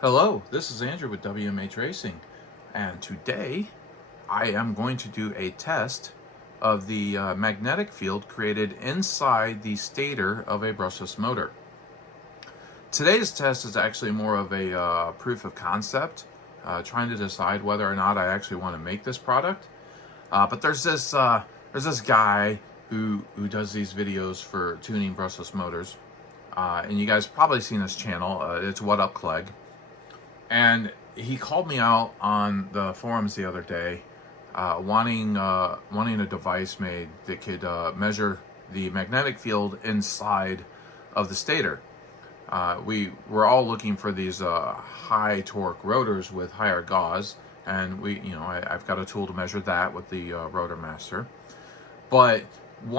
Hello, this is Andrew with WMHRacing, and today I am going to do a test of the magnetic field created inside the stator of a brushless motor. Today's test is actually more of a proof of concept, trying to decide whether or not I actually want to make this product. But there's this guy who does these videos for tuning brushless motors, and you guys probably seen his channel. It's What Up Clegg. And he called me out on the forums the other day, wanting a device made that could measure the magnetic field inside of the stator. We were all looking for these high torque rotors with higher gauze, and I've got a tool to measure that with the Rotor Master. But he's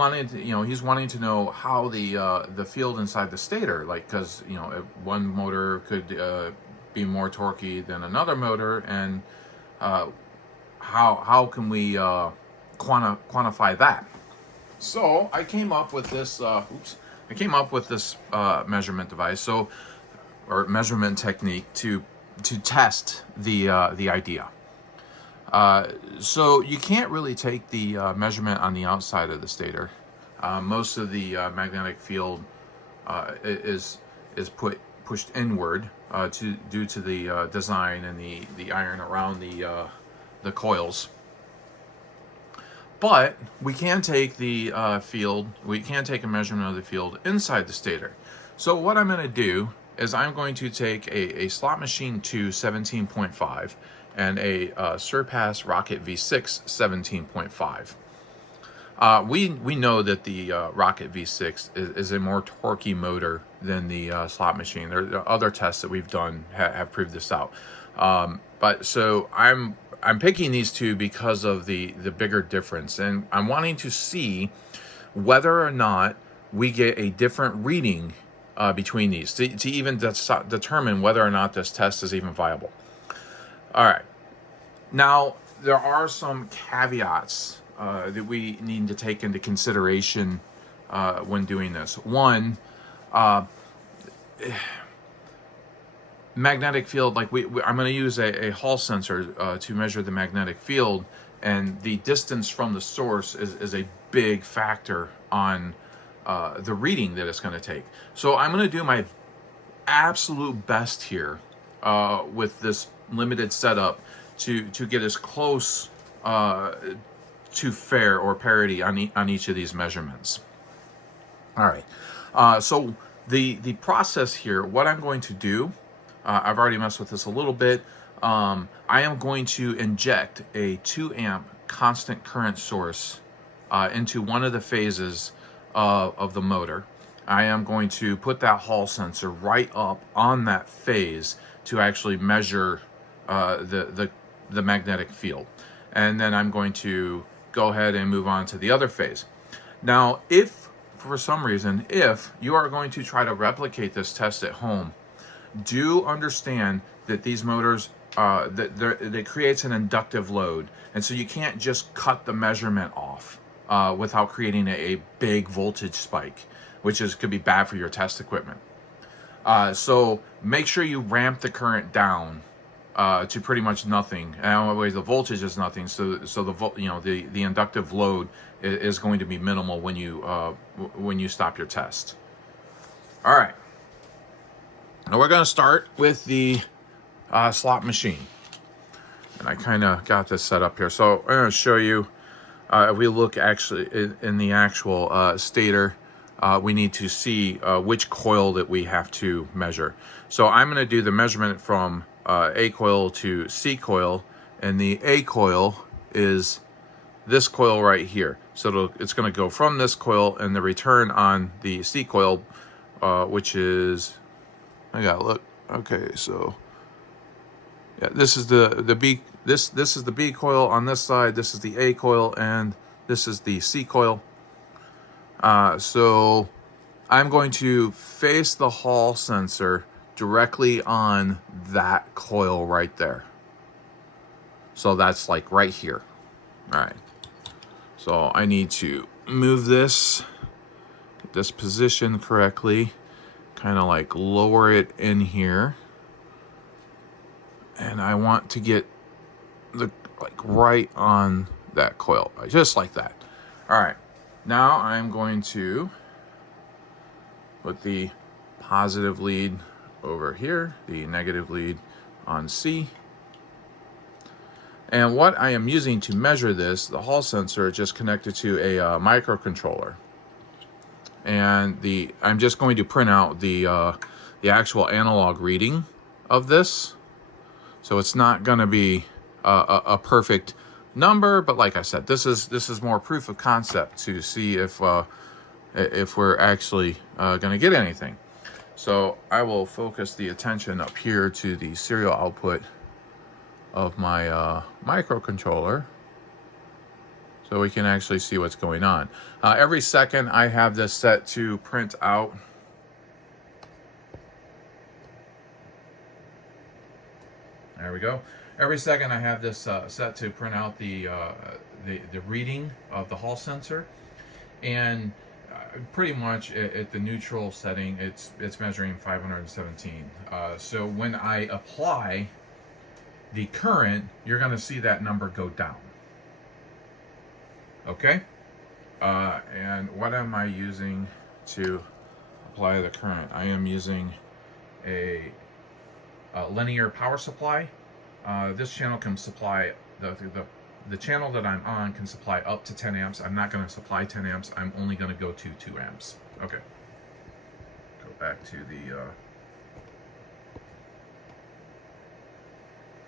wanting to know how the field inside the stator, like, because if one motor could be more torquey than another motor, and how can we quantify that? So I came up with this measurement device, or measurement technique to test the idea. So you can't really take the measurement on the outside of the stator. Most of the magnetic field is pushed inward due to the design and the iron around the coils. But we can take the we can take a measurement of the field inside the stator. So what I'm going to do is I'm going to take a Slot Machine 2 17.5 and a Surpass Rocket V6 17.5. We know that the Rocket V6 is a more torquey motor than the Slot Machine. There are other tests that we've done have proved this out. But so I'm picking these two because of the bigger difference, and I'm wanting to see whether or not we get a different reading between these to even determine whether or not this test is even viable. All right. Now, there are some caveats that we need to take into consideration when doing this. One, magnetic field, like I'm going to use a Hall sensor to measure the magnetic field, and the distance from the source is a big factor on the reading that it's going to take. So I'm going to do my absolute best here with this limited setup to get as close to fair or parity on each of these measurements. All right. So the process here, what I'm going to do, I've already messed with this a little bit. I am going to inject a 2 amp constant current source into one of the phases of the motor. I am going to put that Hall sensor right up on that phase to actually measure the magnetic field. And then I'm going to go ahead and move on to the other phase. Now, if for some reason, if you are going to try to replicate this test at home, do understand that these motors, that creates an inductive load. And so you can't just cut the measurement off without creating a big voltage spike, which could be bad for your test equipment. So make sure you ramp the current down to pretty much nothing. And always the voltage is nothing, so the inductive load is going to be minimal when you stop your test. All right. Now we're going to start with the Slot Machine, and I kind of got this set up here. So I'm going to show you. If we look actually in the actual stator, we need to see which coil that we have to measure. So I'm going to do the measurement from A coil to C coil, and the A coil is this coil right here. So it's going to go from this coil, and the return on the C coil, which is, I gotta look. Okay, so yeah, this is the B. This is the B coil on this side. This is the A coil, and this is the C coil. So I'm going to face the Hall sensor directly on that coil right there. So that's like right here. All right. So I need to move this, get this positioned correctly, kind of like lower it in here. And I want to get the right on that coil, just like that. All right, now I'm going to put the positive lead over here, the negative lead on C. And what I am using to measure this, the Hall sensor, just connected to a microcontroller. And I'm just going to print out the actual analog reading of this. So it's not going to be a perfect number, but like I said, this is more proof of concept to see if we're actually going to get anything. So I will focus the attention up here to the serial output of my microcontroller, so we can actually see what's going on. Every second I have this set to print out there we go. Every second I have this set to print out the reading of the Hall sensor, and pretty much at the neutral setting it's measuring 517. So when I apply the current, you're going to see that number go down. Okay? And what am I using to apply the current? I am using a linear power supply. This channel can supply, the channel that I'm on can supply up to 10 amps. I'm not going to supply 10 amps. I'm only going to go to 2 amps. Okay. Go back to the...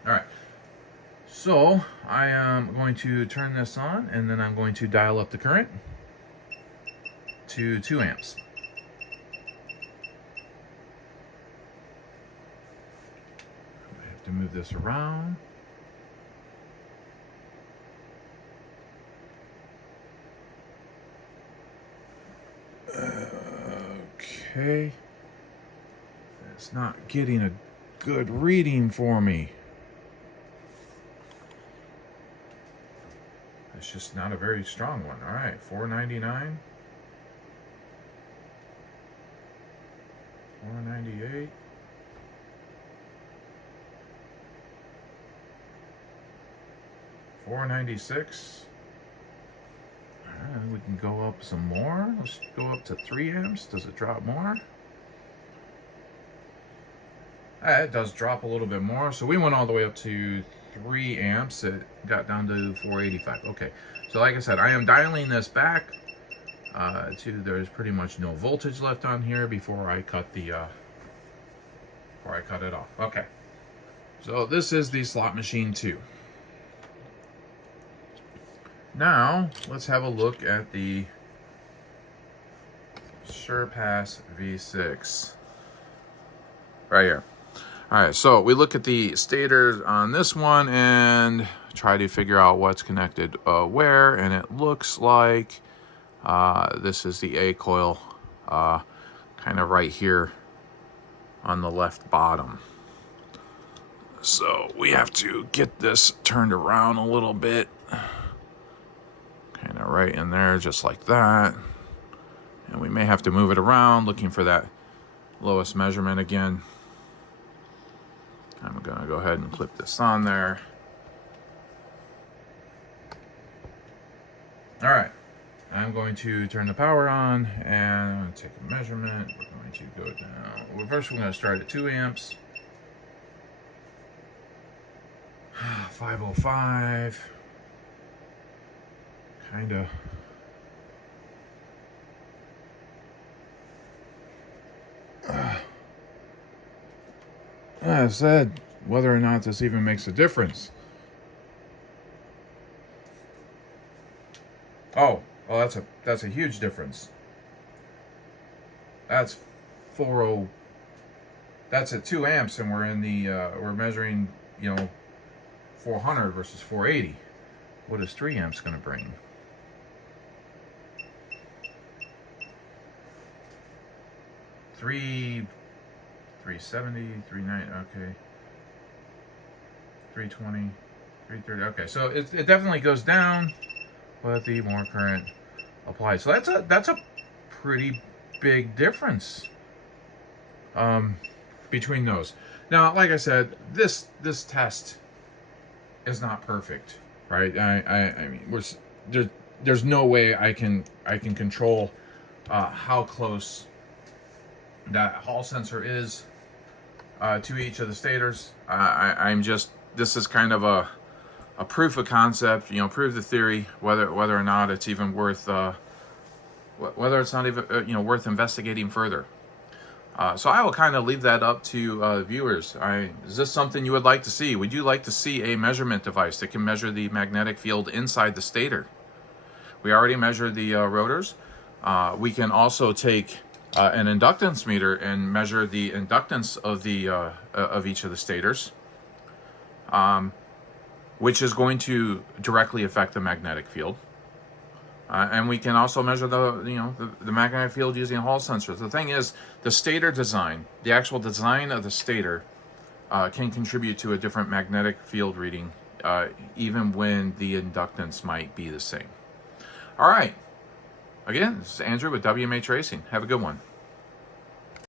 All right. So I am going to turn this on, and then I'm going to dial up the current to 2 amps. I have to move this around. Okay. It's not getting a good reading for me. It's just not a very strong one. All right, 499. 498. 496. We can go up some more. Let's go up to 3 amps. Does it drop more? It does drop a little bit more. So we went all the way up to 3 amps. It got down to 485. Okay. So like I said, I am dialing this back to there's pretty much no voltage left on here before I cut the before I cut it off. Okay. So this is the slot machine 2. Now, let's have a look at the Surpass V6 right here. All right, so we look at the stators on this one and try to figure out what's connected where, and it looks like this is the A coil kind of right here on the left bottom. So we have to get this turned around a little bit. Kind of right in there, just like that. And we may have to move it around, looking for that lowest measurement again. I'm gonna go ahead and clip this on there. All right, I'm going to turn the power on and I'm gonna take a measurement. We're going to go down. Well, first we're gonna start at 2 amps. 505. Kinda. I said whether or not this even makes a difference. Oh, well, that's a huge difference. That's 40. That's at 2 amps, and we're in the we're measuring 400 versus 480. What is 3 amps going to bring? 370, 390, okay. 320, 330, okay. So it definitely goes down with the more current applied. So that's a pretty big difference. between those. Now, like I said, this test is not perfect, right? I mean, there's no way I can control how close that Hall sensor is to each of the stators. I'm just, this is kind of a proof of concept, you know, prove the theory, whether or not it's even worth whether it's not even you know, worth investigating further. So I will kind of leave that up to viewers. Is this something you would like to see? Would you like to see a measurement device that can measure the magnetic field inside the stator? We already measured the rotors. We can also take an inductance meter and measure the inductance of the of each of the stators, which is going to directly affect the magnetic field. And we can also measure the magnetic field using Hall sensors. The thing is, the stator design, the actual design of the stator, can contribute to a different magnetic field reading, even when the inductance might be the same. All right. Again, this is Andrew with WMH Racing. Have a good one.